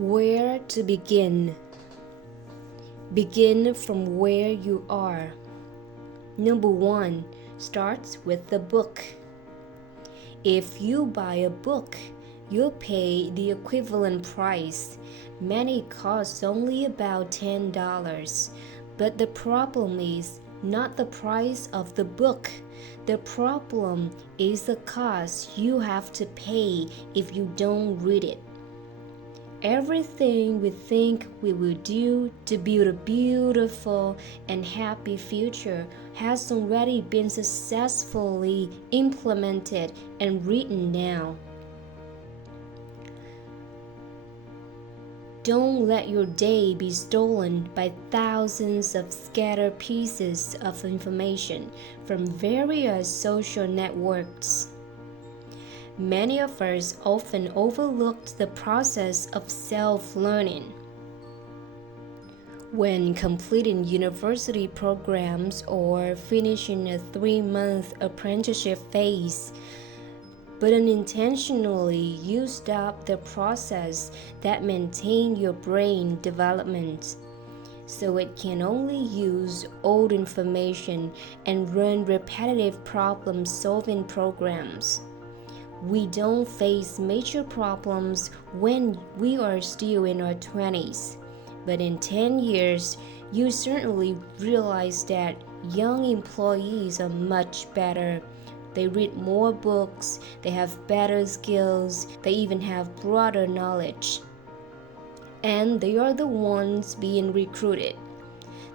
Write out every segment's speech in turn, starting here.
Where to begin? Begin from where you are. Number 1, starts with the book. If you buy a book, you'll pay the equivalent price. Many cost only about $10. But the problem is not the price of the book. The problem is the cost you have to pay if you don't read it. Everything we think we will do to build a beautiful and happy future has already been successfully implemented and written down. Don't let your day be stolen by thousands of scattered pieces of information from various social networks. Many of us often overlooked the process of self-learning. When completing university programs or finishing a 3-month apprenticeship phase, but unintentionally you stop the process that maintains your brain development, so it can only use old information and run repetitive problem-solving programs. We don't face major problems when we are still in our 20s, but in 10 years, you certainly realize that young employees are much better. They read more books, they have better skills, they even have broader knowledge. And they are the ones being recruited.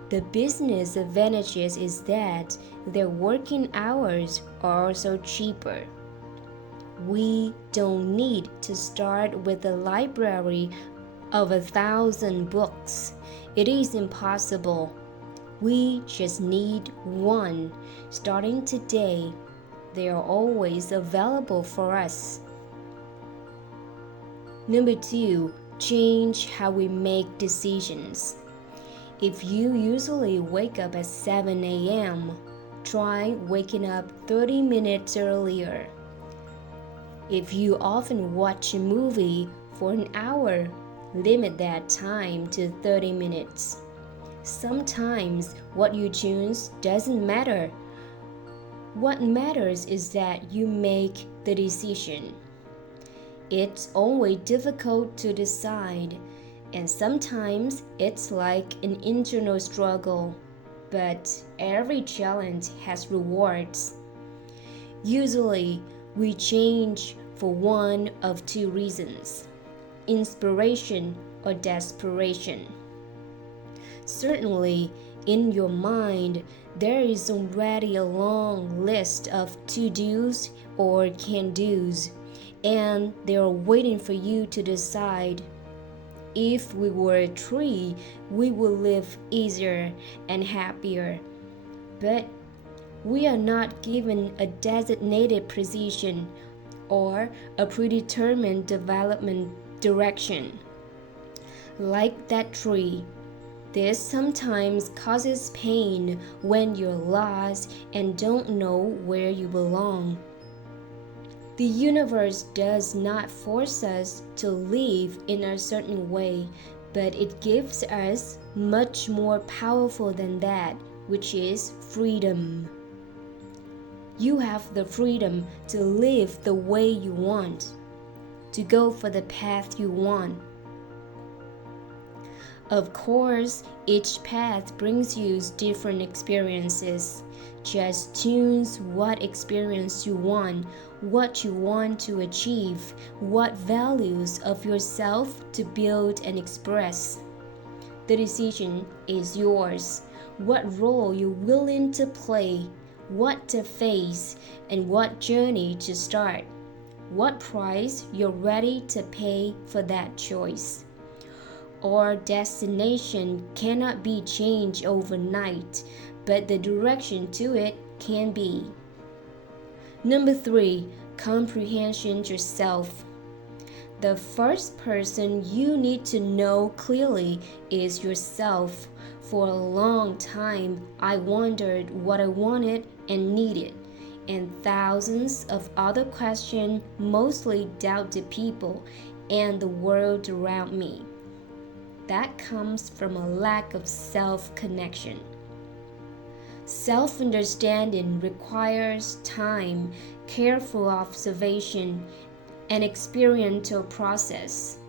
The business advantages is that their working hours are also cheaper. We don't need to start with a library of 1,000 books. It is impossible. We just need one. Starting today, they are always available for us. Number 2, change how we make decisions. If you usually wake up at 7 a.m., try waking up 30 minutes earlier. If you often watch a movie for an hour, limit that time to 30 minutes. Sometimes what you choose doesn't matter. What matters is that you make the decision. It's always difficult to decide, and sometimes it's like an internal struggle, but every challenge has rewards. Usually, we change for one of 2 reasons: inspiration or desperation. Certainly, in your mind, there is already a long list of to-dos or can-dos, and they are waiting for you to decide. If we were a tree, we would live easier and happier. But we are not given a designated position or a predetermined development direction. Like that tree, this sometimes causes pain when you're lost and don't know where you belong. The universe does not force us to live in a certain way, but it gives us much more powerful than that, which is freedom. You have the freedom to live the way you want, to go for the path you want. Of course, each path brings you different experiences. Just choose what experience you want, what you want to achieve, what values of yourself to build and express. The decision is yours. What role you're willing to play, what to face, and what journey to start. What price you're ready to pay for that choice. Our destination cannot be changed overnight, but the direction to it can be. Number 3, comprehension yourself. The first person you need to know clearly is yourself. For a long time, I wondered what I wanted and needed, and thousands of other questions mostly doubted people and the world around me. that comes from a lack of self-connection. Self-understanding requires time, careful observation, and experiential process.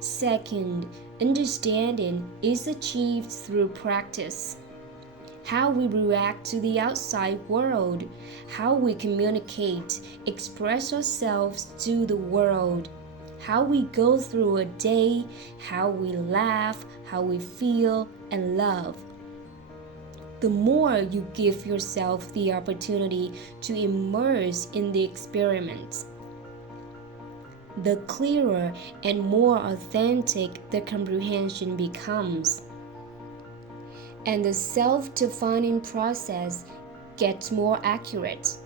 Second, understanding is achieved through practice. How we react to the outside world, how we communicate, express ourselves to the world, how we go through a day, how we laugh, how we feel and love. The more you give yourself the opportunity to immerse in the experiment, the clearer and more authentic the comprehension becomes. And the self-defining process gets more accurate.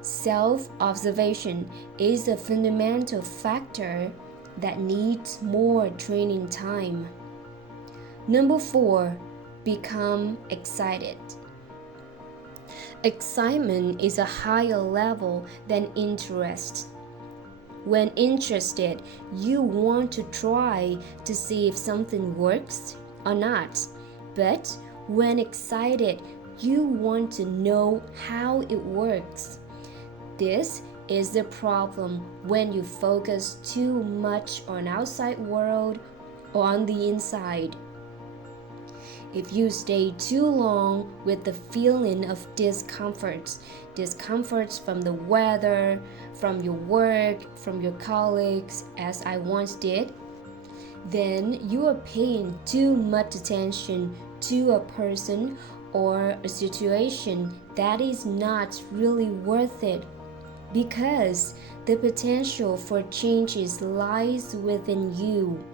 Self-observation is a fundamental factor that needs more training time. Number 4, become excited. Excitement is a higher level than interest. When interested, you want to try to see if something works or not. But when excited, you want to know how it works. This is the problem when you focus too much on outside world or on the inside. If you stay too long with the feeling of discomforts from the weather, from your work, from your colleagues, as I once did, then you are paying too much attention to a person or a situation that is not really worth it, because the potential for changes lies within you.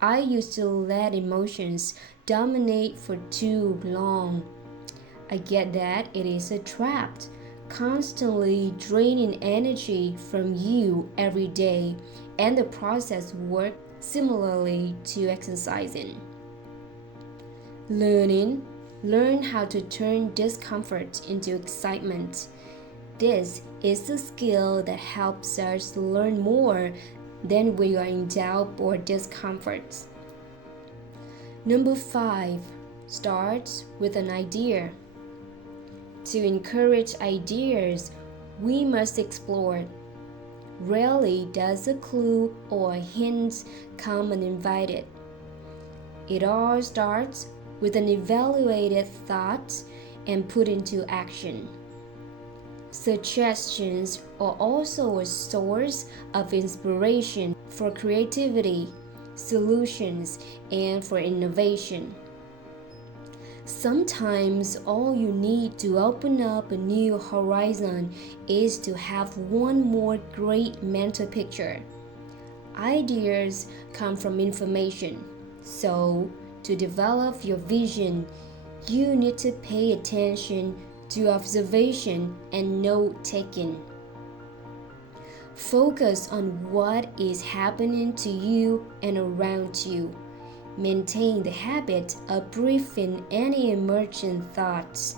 I used to let emotions dominate for too long. I get that it is a trap, constantly draining energy from you every day, and the process works similarly to exercising. Learn how to turn discomfort into excitement. This is the skill that helps us learn more than we are in doubt or discomfort. Number 5, start with an idea. To encourage ideas, we must explore. Rarely does a clue or a hint come uninvited. It all starts with an evaluated thought and put into action. Suggestions are also a source of inspiration for creativity, solutions, and for innovation. Sometimes all you need to open up a new horizon is to have one more great mental picture. Ideas come from information, so to develop your vision, you need to pay attention to observation and note-taking. Focus on what is happening to you and around you. Maintain the habit of briefing any emergent thoughts.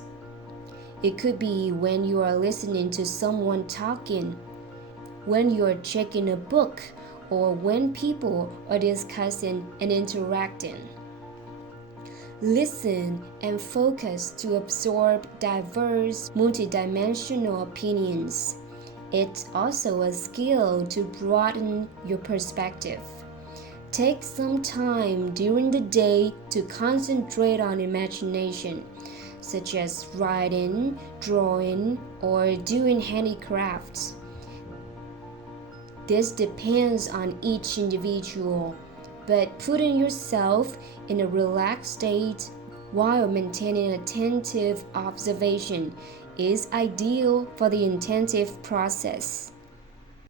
It could be when you are listening to someone talking, when you are checking a book, or when people are discussing and interacting. Listen and focus to absorb diverse, multidimensional opinions. It's also a skill to broaden your perspective. Take some time during the day to concentrate on imagination, such as writing, drawing, or doing handicrafts. This depends on each individual, but putting yourself in a relaxed state while maintaining attentive observation is ideal for the intensive process.